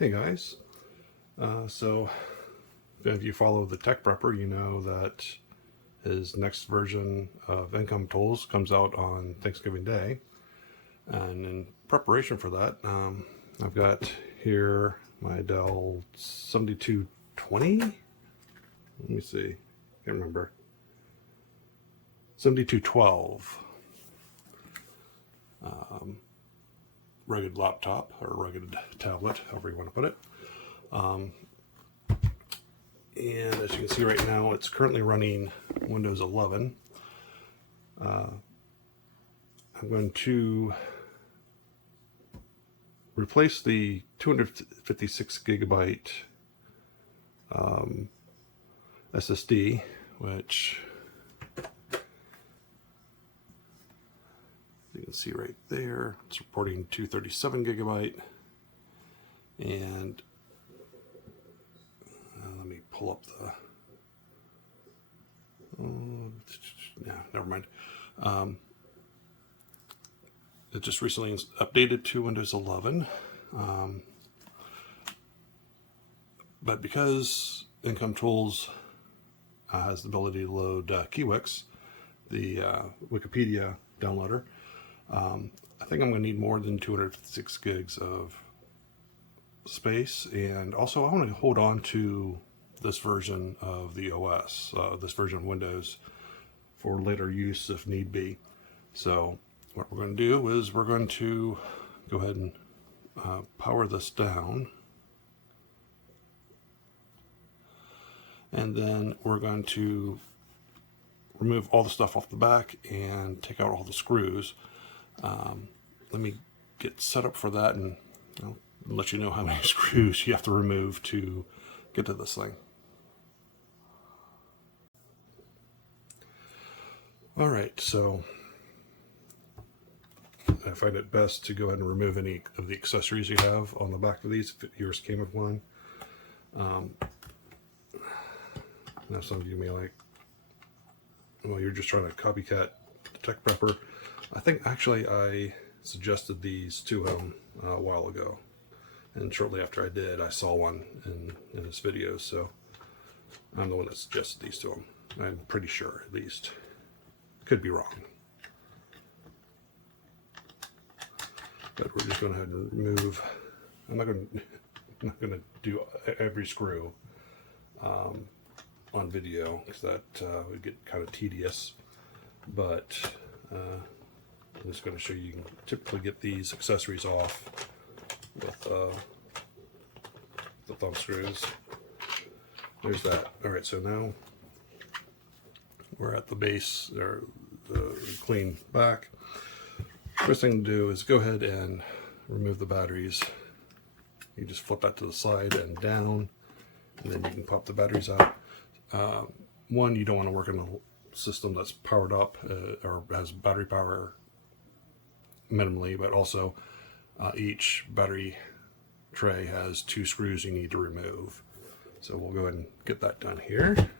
Hey guys, so if you follow the Tech Prepper, you know that his next version of Emcomm Tools comes out on Thanksgiving Day. And in preparation for that, I've got here my Dell 7220. Let me see, can't remember. 7212. Rugged laptop or rugged tablet, however you want to put it. And as you can see right now, it's currently running Windows 11. I'm going to replace the 256 gigabyte SSD, which you can see right there, it's reporting 237 gigabyte. And let me pull up the, no, never mind. It just recently updated to Windows 11. But because Emcomm Tools has the ability to load Kiwix, the Wikipedia downloader, I think I'm going to need more than 256 gigs of space, and also I want to hold on to this version of the OS, this version of Windows, for later use if need be. So what we're going to do is we're going to go ahead and power this down, and then we're going to remove all the stuff off the back and take out all the screws. Let me get set up for that, and I'll let you know how many screws you have to remove to get to this thing. Alright, so I find it best to go ahead and remove any of the accessories you have on the back of these, if yours came with one. Now some of you may like, well, you're just trying to copycat the Tech Prepper. I think actually I suggested these to him a while ago, and shortly after I did, I saw one in his videos, so I'm the one that suggested these to him. I'm pretty sure, at least. Could be wrong. But we're just going to go ahead and remove. I'm not going to do every screw on video, because that would get kind of tedious. But I'm just going to show you can typically get these accessories off with the thumb screws. There's that. Alright, so now we're at the base, or the clean back. First thing to do is go ahead and remove the batteries. You just flip that to the side and down, and then you can pop the batteries out. One, you don't want to work in a system that's powered up or has battery power minimally, but also each battery tray has 2 screws you need to remove. So we'll go ahead and get that done here.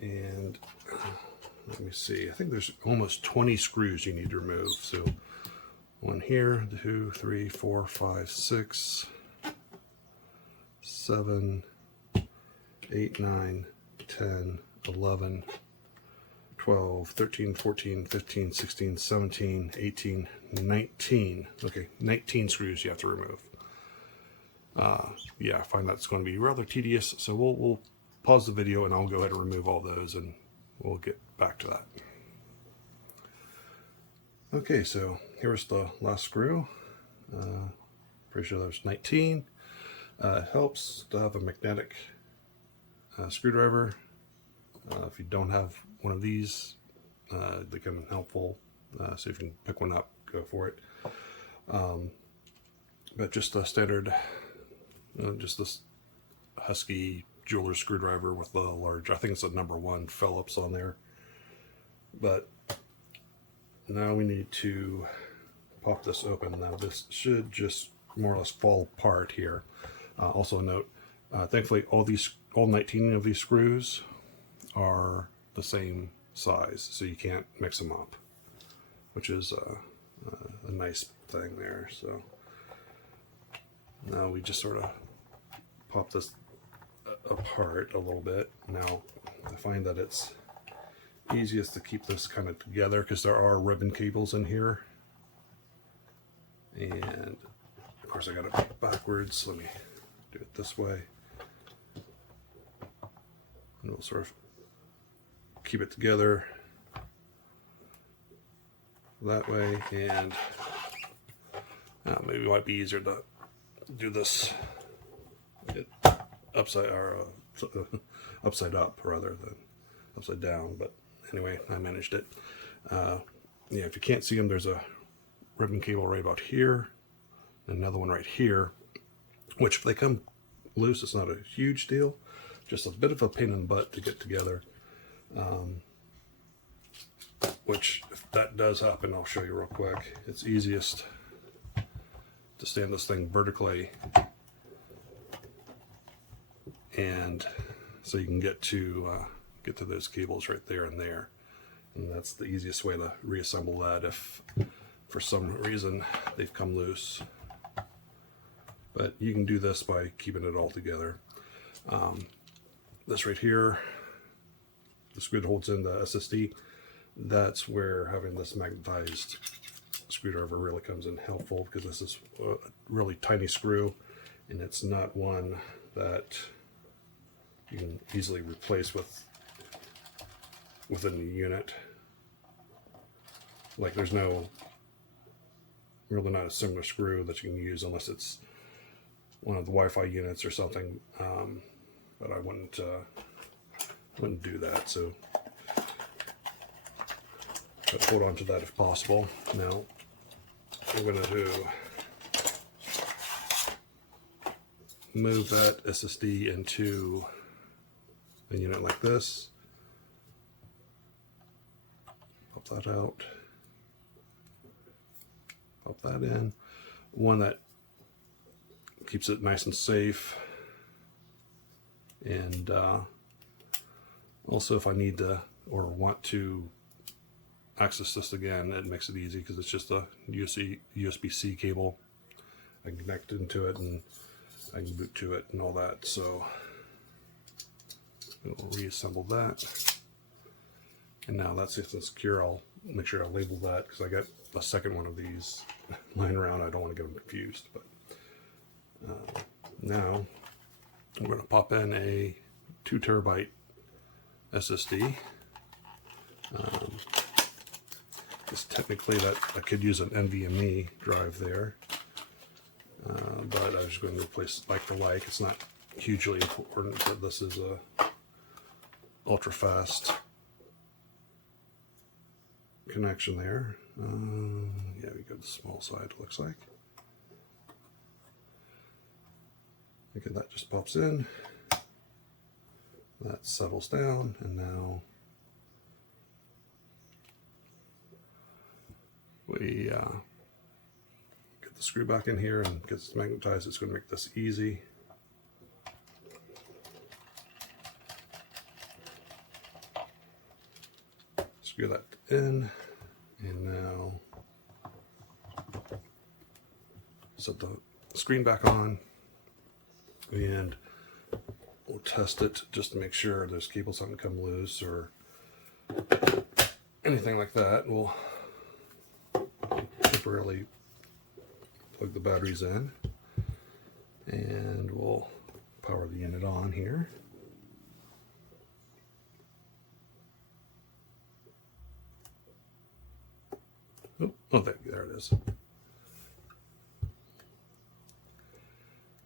And let me see, I think there's almost 20 screws you need to remove. So 1 here, 2, 3, 4, 5, 6, 7, 8, 9, 10, 11, 12, 13, 14, 15, 16, 17, 18, 19. Okay, 19 screws you have to remove. Yeah, I find that's going to be rather tedious, so we'll pause the video and I'll go ahead and remove all those, and we'll get back to that. Okay, so here's the last screw. Pretty sure there's 19. It helps to have a magnetic screwdriver. If you don't have one of these, they can be helpful. So if you can pick one up, go for it. But just a standard, just this Husky jeweler screwdriver with the large, I think it's a #1 Phillips on there. But now we need to pop this open. Now this should just more or less fall apart here. Also note, thankfully all 19 of these screws are the same size, so you can't mix them up, which is a nice thing there. So now we just sort of pop this apart a little bit. Now I find that it's easiest to keep this kind of together because there are ribbon cables in here, and of course I got it backwards. Let me do it this way, and we'll sort of keep it together that way. And maybe it might be easier to do this upside up rather than upside down, but anyway, I managed it. Yeah, if you can't see them, there's a ribbon cable right about here, and another one right here, which if they come loose, it's not a huge deal, just a bit of a pain in the butt to get together. Which, if that does happen, I'll show you real quick. It's easiest to stand this thing vertically, and so you can get to those cables right there and there, and that's the easiest way to reassemble that if for some reason they've come loose. But you can do this by keeping it all together. This right here, the screw that holds in the SSD, that's where having this magnetized screwdriver really comes in helpful, because this is a really tiny screw, and it's not one that you can easily replace within the unit. Like, there's really not a similar screw that you can use unless it's one of the Wi-Fi units or something, but I wouldn't do that. So but hold on to that if possible. Now I'm going to move that SSD into a unit like this. Pop that out. Pop that in. One that keeps it nice and safe. And also, if I need to or want to access this again, it makes it easy because it's just a USB-C cable. I can connect into it and I can boot to it and all that. So we'll reassemble that. And now that's if it's secure, I'll make sure I label that because I got a second one of these lying around. I don't want to get them confused. But now I'm going to pop in a 2 terabyte SSD. Because technically that I could use an NVMe drive there, but I was just going to replace like for like. It's not hugely important, but this is a ultra fast connection there. Yeah, we got the small side, it looks like. Okay, that just pops in. That settles down, and now we get the screw back in here and get this magnetized. It's going to make this easy. Screw that in, and now set the screen back on, and we'll test it just to make sure those cables haven't come loose or anything like that. We'll temporarily plug the batteries in, and we'll power the unit on here. Oh, there it is.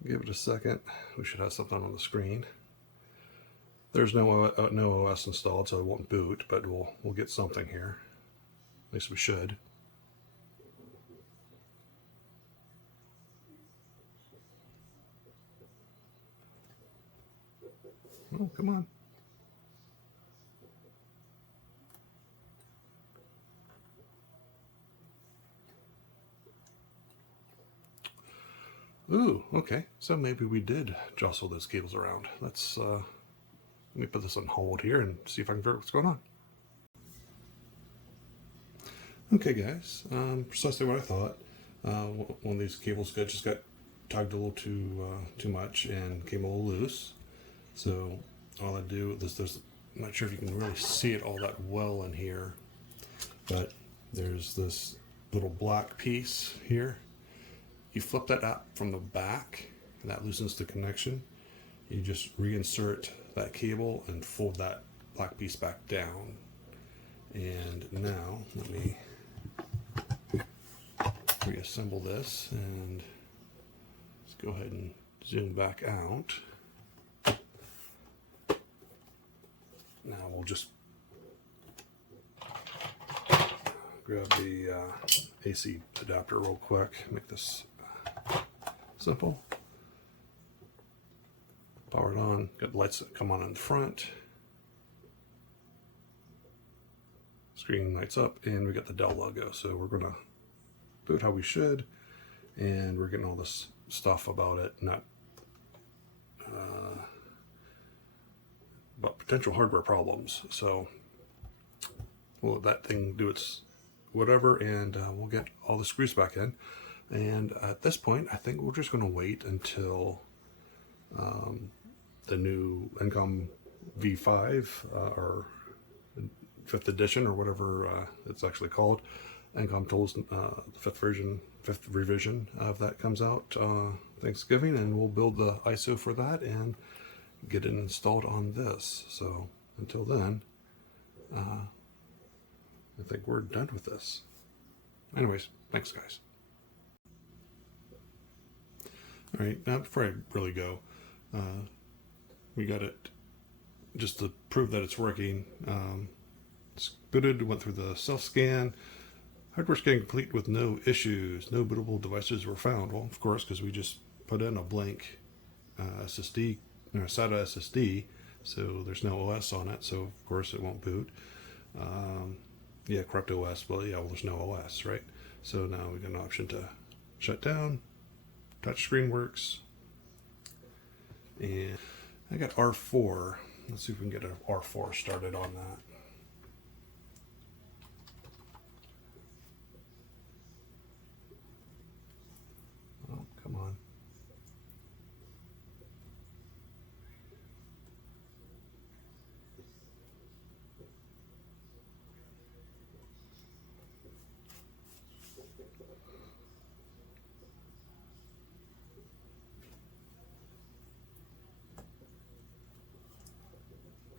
Give it a second. We should have something on the screen. There's no OS installed, so it won't boot, but we'll get something here. At least we should. Oh, come on. Ooh, okay. So maybe we did jostle those cables around. Let's let me put this on hold here and see if I can figure out what's going on. Okay guys, precisely what I thought. One of these cables just got tugged a little too much and came a little loose. So all I do is I'm not sure if you can really see it all that well in here, but there's this little black piece here. You flip that up from the back and that loosens the connection. You just reinsert that cable and fold that black piece back down. And now let me reassemble this and let's go ahead and zoom back out. Now we'll just grab the AC adapter real quick, make this simple. Power it on, got the lights that come on in the front. Screen lights up and we got the Dell logo. So we're gonna boot how we should, and we're getting all this stuff about it, not about potential hardware problems. So we'll let that thing do its whatever, and we'll get all the screws back in. And at this point, I think we're just going to wait until the new Emcomm V5 or 5th edition or whatever it's actually called, Emcomm Tools, the 5th revision of that comes out Thanksgiving, and we'll build the ISO for that and get it installed on this. So until then, I think we're done with this. Anyways, thanks guys. All right, now before I really go, we got it just to prove that it's working. It's booted, went through the self-scan. Hardware scan complete with no issues. No bootable devices were found. Well, of course, because we just put in a blank SSD, or SATA SSD, so there's no OS on it, so of course it won't boot. Yeah, corrupt OS, well, yeah, well, there's no OS, right? So now we got an option to shut down. Touchscreen works. And I got R4. Let's see if we can get an R4 started on that. Oh, come on.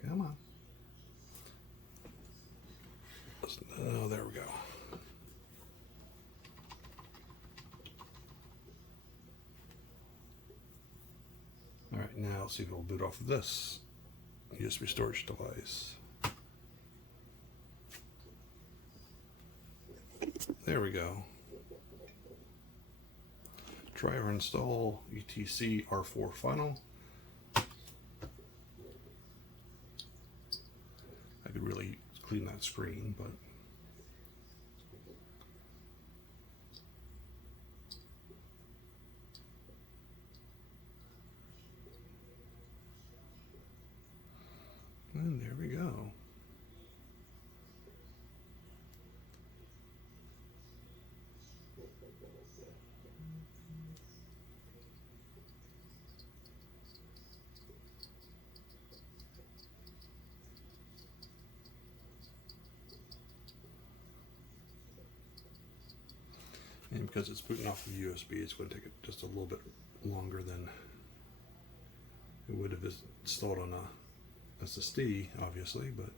Come on. Oh, there we go. All right, now let's see if it'll boot off of this USB storage device. There we go. Try or install etc R4 final. I could really clean that screen, but and there we go. And because it's booting off of USB, it's going to take it just a little bit longer than it would have installed on a SSD, obviously, but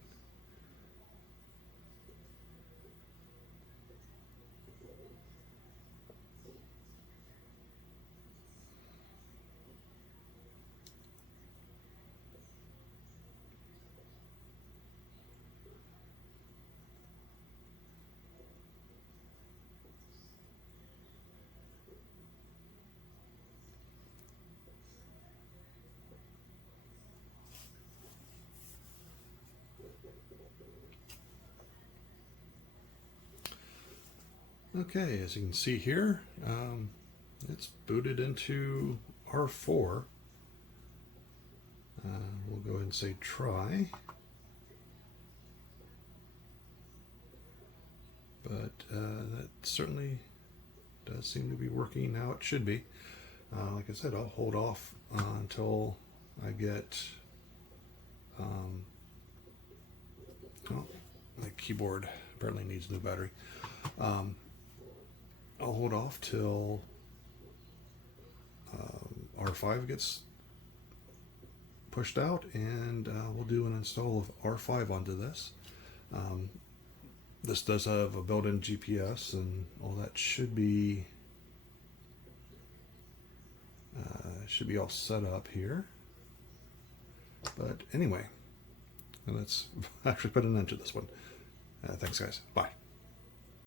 okay, as you can see here, it's booted into R4. We'll go ahead and say try. but that certainly does seem to be working how it should be. Like I said, I'll hold off until I get oh, my keyboard apparently needs a new battery. I'll hold off till R5 gets pushed out, and we'll do an install of R5 onto this. This does have a built-in GPS, and all that should be all set up here. But anyway, let's actually put an end to this one. Thanks, guys. Bye.